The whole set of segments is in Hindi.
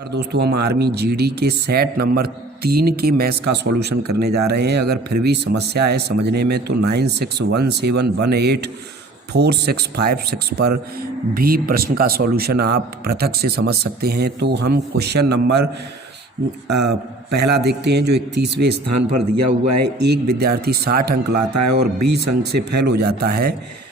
दोस्तों हम आर्मी जीडी के सेट नंबर 3 के मैथ्स का सॉल्यूशन करने जा रहे हैं। अगर फिर भी समस्या है समझने में तो 9617184656 पर भी प्रश्न का सॉल्यूशन आप पृथक से समझ सकते हैं। तो हम क्वेश्चन नंबर पहला देखते हैं जो 31वें स्थान पर दिया हुआ है। एक विद्यार्थी 60 अंक लाता है और 20 अंक से फेल हो जाता है।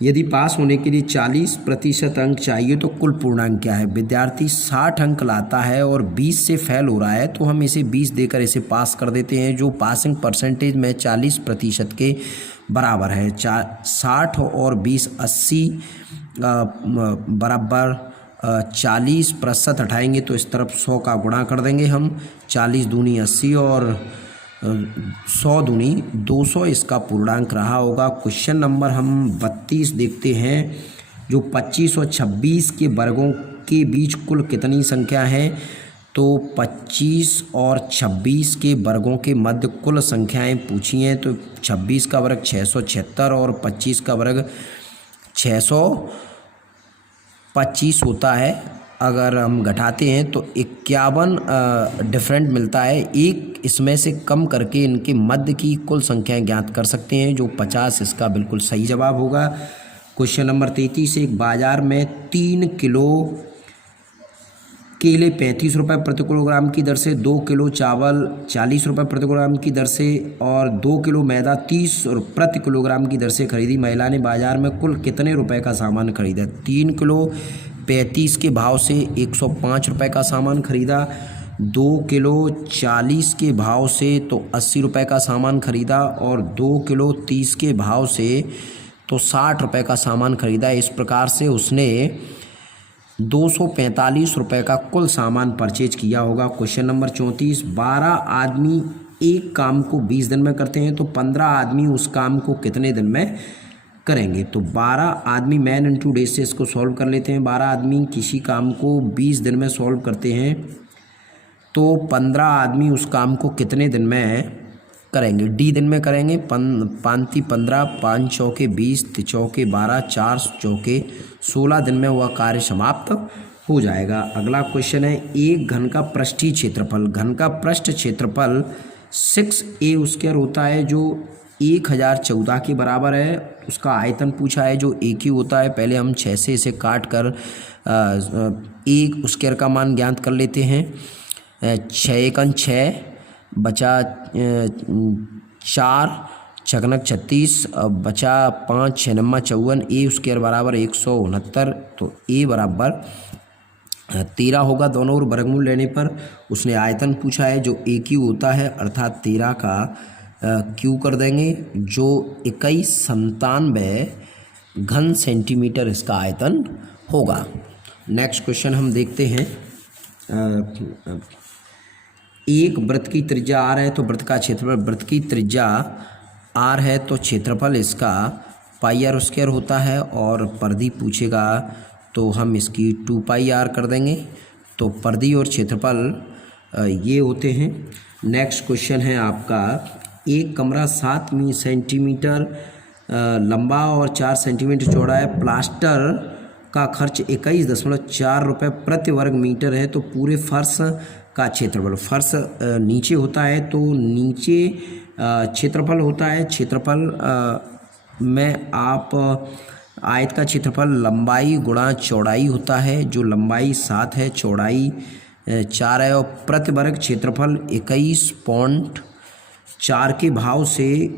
यदि पास होने के लिए 40% अंक चाहिए तो कुल पूर्णांक क्या है। विद्यार्थी 60 अंक लाता है और 20 से फेल हो रहा है तो हम इसे 20 देकर इसे पास कर देते हैं, जो पासिंग परसेंटेज में 40% के बराबर है। 60 और 20 80 बराबर 40% हटाएंगे तो इस तरफ 100 का गुणा कर देंगे हम। 40 दूनी 80 और 100 दूनी 200 इसका पूर्णांक रहा होगा। क्वेश्चन नंबर हम 32 देखते हैं जो 25 और 26 के वर्गों के बीच कुल कितनी संख्या है। तो 25 और 26 के वर्गों के मध्य कुल संख्याएं पूछी हैं। तो 26 का वर्ग 676 और 25 का वर्ग 625 होता है। अगर हम घटाते हैं तो 51 डिफरेंट मिलता है। एक इसमें से कम करके इनके मध्य की कुल संख्याएं ज्ञात कर सकते हैं, जो 50 इसका बिल्कुल सही जवाब होगा। क्वेश्चन नंबर 33, एक बाजार में 3 किलो केले 35 रुपये प्रति किलोग्राम की दर से, 2 किलो चावल 40 रुपये प्रति किलोग्राम की दर से और 2 किलो मैदा 30 प्रति किलोग्राम की दर से खरीदी। महिला ने बाजार में कुल कितने रुपए का सामान खरीदा। 3 किलो 35 के भाव से 105 रुपये का सामान खरीदा। 2 किलो 40 के भाव से तो 80 रुपये का सामान खरीदा और 2 किलो 30 के भाव से तो 60 रुपये का सामान खरीदा। इस प्रकार से उसने 245 रुपये का कुल सामान परचेज किया होगा। क्वेश्चन नंबर 34, 12 आदमी एक काम को 20 दिन में करते हैं तो 15 आदमी उस काम को कितने दिन में करेंगे। तो 12 आदमी मैन इंटू डेज से इसको सॉल्व कर लेते हैं। 12 आदमी किसी काम को 20 दिन में सॉल्व करते हैं तो 15 आदमी उस काम को कितने दिन में करेंगे। डी दिन में करेंगे। 5 15, 5 चौके 20, 3 चौके 12, 4 चौके 16 दिन में वह कार्य समाप्त हो जाएगा। अगला क्वेश्चन है, एक घन का पृष्ठीय क्षेत्रफल। घन का पृष्ठ क्षेत्रफल 6a² होता है जो 1014 के बराबर है। उसका आयतन पूछा है जो AQ होता है। पहले हम 6 से इसे काट कर एक स्क्वायर का मान ज्ञात कर लेते हैं। 6 एकन 6 बचा 4 छकनक 36 बचा 5 6 नम्मा 54। A² बराबर 169 तो A बराबर 13 होगा। दोनों ओर वर्गमूल लेने पर उसने आयतन पूछा है जो AQ होता है, अर्थात 13 का Q कर देंगे, जो 2197 घन सेंटीमीटर इसका आयतन होगा। नेक्स्ट क्वेश्चन हम देखते हैं। एक वृत्त की त्रिज्या R है तो वृत्त का क्षेत्रफल, वृत्त की त्रिज्या R है तो क्षेत्रफल इसका πr² होता है और परिधि पूछेगा तो हम इसकी 2πr कर देंगे। तो परिधि और क्षेत्रफल ये होते हैं। नेक्स्ट क्वेश्चन है आपका, एक कमरा 7 सेंटीमीटर लंबा और 4 सेंटीमीटर चौड़ा है। प्लास्टर का खर्च 21.4 रुपये प्रति वर्ग मीटर है। तो पूरे फर्श का क्षेत्रफल, फर्श नीचे होता है तो नीचे क्षेत्रफल होता है। क्षेत्रफल में आप आयत का क्षेत्रफल लंबाई गुणा चौड़ाई होता है, जो लंबाई 7 है चौड़ाई 4 है और प्रति वर्ग क्षेत्रफल 21.4 के भाव से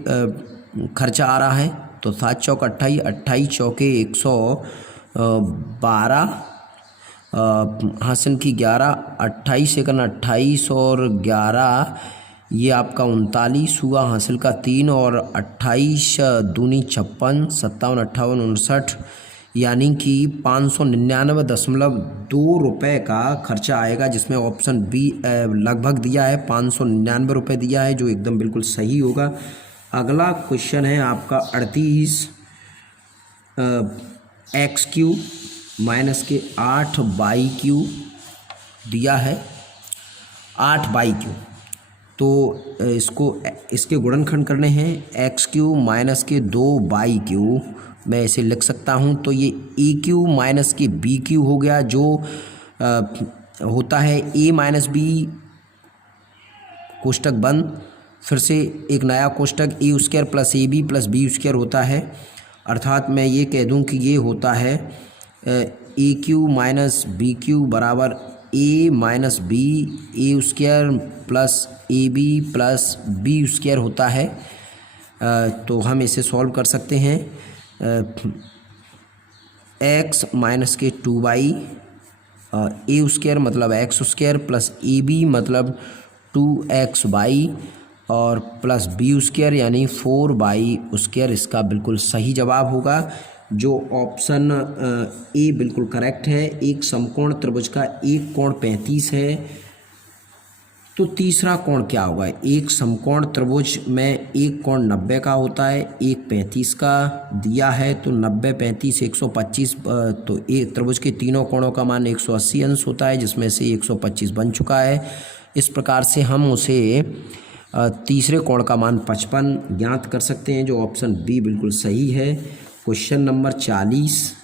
खर्चा आ रहा है। तो 7 चौक 28, 28 चौके 112, हासन की 11, 28 एकन 28 और 11 ये आपका 39 हुआ। हासिल का 3 और 28 दूनी 56, 57 58 59, यानी कि 599.2 रुपये का खर्चा आएगा, जिसमें ऑप्शन बी लगभग दिया है 599 रुपये दिया है, जो एकदम बिल्कुल सही होगा। अगला क्वेश्चन है आपका 38, x³ माइनस के 8/q दिया है 8/q। तो इसके गुणनखंड करने हैं। x³ माइनस के 2/q मैं इसे लिख सकता हूँ। तो ये AQ माइनस के BQ हो गया, जो होता है a माइनस बी कोष्टक बंद, फिर से एक नया कोष्टक A square plus A B plus B square होता है। अर्थात मैं ये कह दूं कि ये होता है A Q minus B Q बराबर A minus B A square plus A B plus B square होता है। तो हम इसे सॉल्व कर सकते हैं। एक्स माइनस के 2y ए स्क्वायर मतलब एक्स स्क्वायर प्लस ए बी मतलब 2xy और प्लस बी स्क्वायर यानी 4y स्क्वायर इसका बिल्कुल सही जवाब होगा, जो ऑप्शन ए बिल्कुल करेक्ट है। एक समकोण त्रिभुज का एक कोण 35 है, तो तीसरा कोण क्या होगा? एक समकोण त्रिभुज में एक कोण 90 का होता है, एक 35 का दिया है, तो 90 35 125, तो एक त्रिभुज के तीनों कोणों का मान 180 अंश होता है, जिसमें से 125 बन चुका है। इस प्रकार से हम उसे तीसरे कोण का मान 55 ज्ञात कर सकते हैं, जो ऑप्शन बी बिल्कुल सही है। Question number 40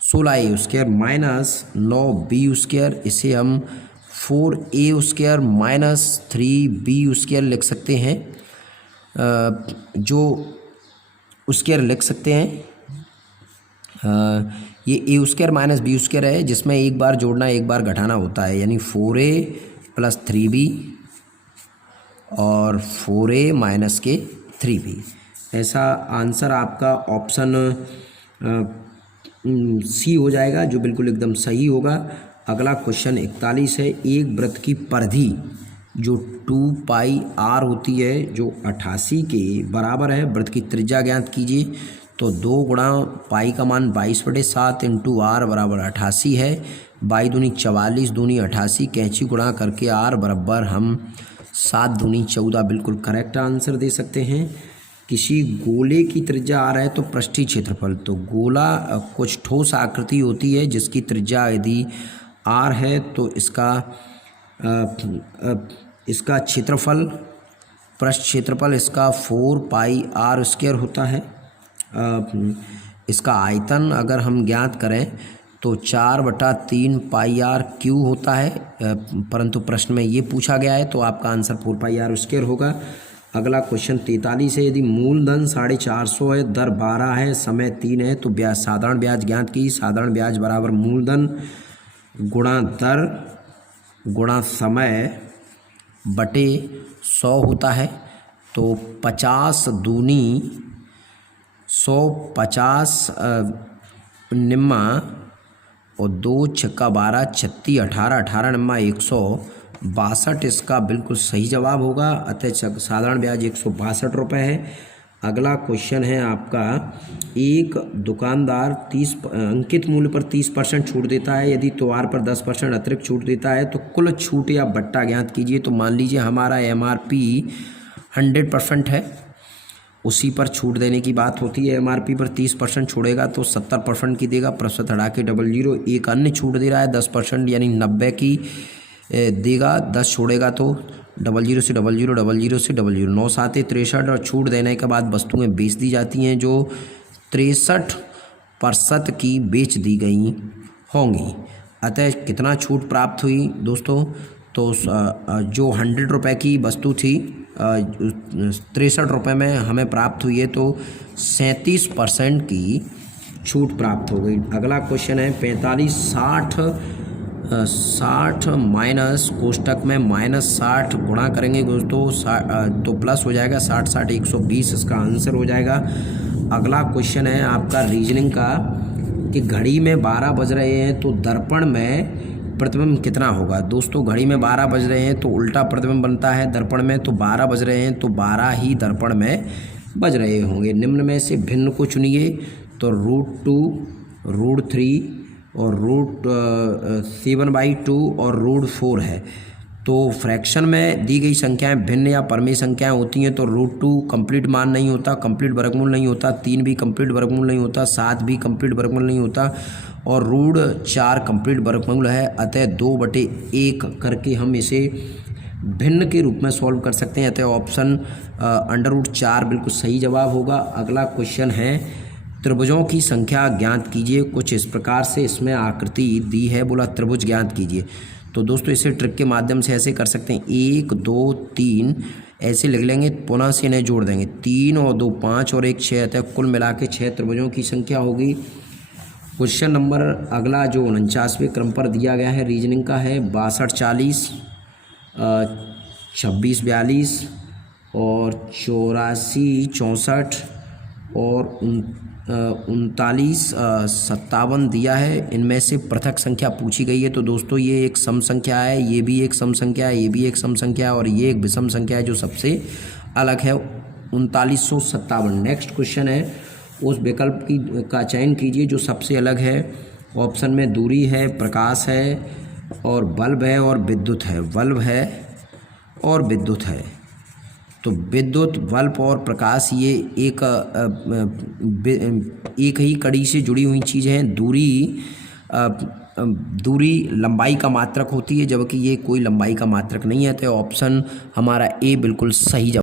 16a square minus 9b square, इसे हम 4a square minus 3b square लिख सकते हैं, जो स्क्वायर लिख सकते हैं। ये ए स्क्वायर माइनस बी स्क्वायर है, जिसमें एक बार जोड़ना एक बार घटाना होता है, यानी 4a प्लस 3b और 4a माइनस के 3b। ऐसा आंसर आपका ऑप्शन सी हो जाएगा, जो बिल्कुल एकदम सही होगा। अगला क्वेश्चन 41 है। एक वृत्त की परिधि जो 2 पाई आर होती है, जो 88 के बराबर है। वृत्त की त्रिज्या ज्ञात कीजिए। तो 2 गुणा पाई का मान 22/7 इंटू आर बराबर 88 है। बाई दूनी 44 दूनी 88, कैंची गुणा करके आर बराबर हम 7 दूनी 14 बिल्कुल करेक्ट आंसर दे सकते हैं। किसी गोले की त्रिज्या आर है तो पृष्ठीय क्षेत्रफल, तो गोला कुछ ठोस आकृति होती है जिसकी त्रिज्या यदि आर है तो इसका क्षेत्रफल पृष्ठ क्षेत्रफल इसका 4 पाई आर स्क्वायर होता है। इसका आयतन अगर हम ज्ञात करें तो 4/3 पाई आर क्यू होता है, परंतु प्रश्न में ये पूछा गया है तो आपका आंसर 4 पाई आर स्क्वायर होगा। अगला क्वेश्चन 43 है। यदि मूलधन 450 है, दर 12 है, समय 3 है, तो ब्याज साधारण ब्याज ज्ञात की। साधारण ब्याज बराबर मूलधन गुणा दर गुणा समय बटे 100 होता है। तो 50 दूनी 100 50 निम्मा और 2 छक्का 12 36 18 18 निम्मा 162, इसका बिल्कुल सही जवाब होगा। अतः साधारण ब्याज 162 रुपये है। अगला क्वेश्चन है आपका, एक दुकानदार 30 अंकित मूल्य पर 30% छूट देता है, यदि त्योहार पर 10% अतिरिक्त छूट देता है तो कुल छूट या बट्टा ज्ञात कीजिए। तो मान लीजिए हमारा MRP 100% है, उसी पर छूट देने की बात होती है। MRP पर 30% छोड़ेगा तो 70% की देगा, प्रतिशत हटा के 00। एक अन्य छूट दे रहा है 10% यानी 90 की देगा, 10 छोड़ेगा तो 00 से 00 00 से 00, 9 7 63, और छूट देने के बाद वस्तुएं बेच दी जाती हैं जो 63% की बेच दी गई होंगी। अतः कितना छूट प्राप्त हुई दोस्तों? तो जो 100 रुपये की वस्तु थी 63 रुपये में हमें प्राप्त हुई है, तो 37% की छूट प्राप्त हो गई। अगला क्वेश्चन है 45 60 माइनस कोष्टक में -60 गुणा करेंगे दोस्तों तो प्लस हो जाएगा 60 60 120, इसका आंसर हो जाएगा। अगला क्वेश्चन है आपका रीजनिंग का कि घड़ी में 12 बज रहे हैं तो दर्पण में प्रतिबिंब कितना होगा। दोस्तों घड़ी में 12 बज रहे हैं तो उल्टा प्रतिबिंब बनता है दर्पण में, तो 12 बज रहे हैं तो 12 ही दर्पण में बज रहे होंगे। निम्न में से भिन्न को चुनिए। तो √2 √3 और √7/2 और √4 है। तो फ्रैक्शन में दी गई संख्याएं भिन्न या परमेय संख्याएं होती हैं, तो √2 कंप्लीट मान नहीं होता, कंप्लीट वर्गमूल नहीं होता, 3 भी कंप्लीट वर्गमूल नहीं होता, 7 भी कंप्लीट वर्गमूल नहीं होता, और √4 कंप्लीट वर्गमूल है। अतः 2/1 करके हम इसे भिन्न के रूप में सॉल्व कर सकते हैं। अतः ऑप्शन √4 बिल्कुल सही जवाब होगा। अगला क्वेश्चन है त्रिभुजों की संख्या ज्ञात कीजिए। कुछ इस प्रकार से इसमें आकृति दी है, बोला त्रिभुज ज्ञात कीजिए। तो दोस्तों इसे ट्रिक के माध्यम से ऐसे कर सकते हैं, 1 2 3 ऐसे लिख लेंगे, पुनः से इन्हें जोड़ देंगे, 3 और 2 5 और 1 6 अतः कुल मिला के 6 त्रिभुजों की संख्या होगी। क्वेश्चन नंबर अगला जो 49वें क्रम पर दिया गया है रीजनिंग का है, 62 40 26 42 और 84 64 और 39 57 दिया है। इनमें से पृथक संख्या पूछी गई है। तो दोस्तों ये एक सम संख्या है, ये भी एक सम संख्या है, ये भी एक सम संख्या है और ये एक विषम संख्या है जो सबसे अलग है, 3957। नेक्स्ट क्वेश्चन है, उस विकल्प का चयन कीजिए जो सबसे अलग है। ऑप्शन में दूरी है, प्रकाश है और बल्ब है और विद्युत है। बल्ब है और विद्युत है। तो विद्युत, बल्ब और प्रकाश ये एक ही कड़ी से जुड़ी हुई चीज़ हैं। दूरी लंबाई का मात्रक होती है, जबकि ये कोई लंबाई का मात्रक नहीं है। तो ऑप्शन हमारा ए बिल्कुल सही जवाब